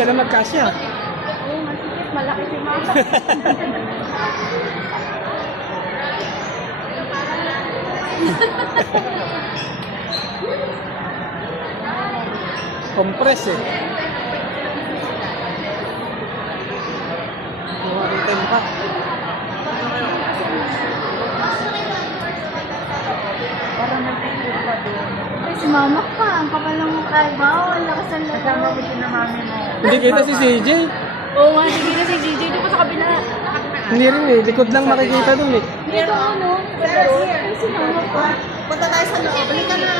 isa lang magkasya. Oo, masikip. Malaki si mama. Compress eh. Mawarin pa. Ay, si mama ka. Ang kapal ng mukha. Wow, ang lakas ng lakas. Kasama ko si na mami mo. Hindi kita si CJ. Oo nga, sige na si JJ. Doon pa sa kabila. Hindi rin eh. Likod lang makikita dun eh. Dito ano? Pero, ay, si mama ka. Punta tayo sa loob. Balik ka na.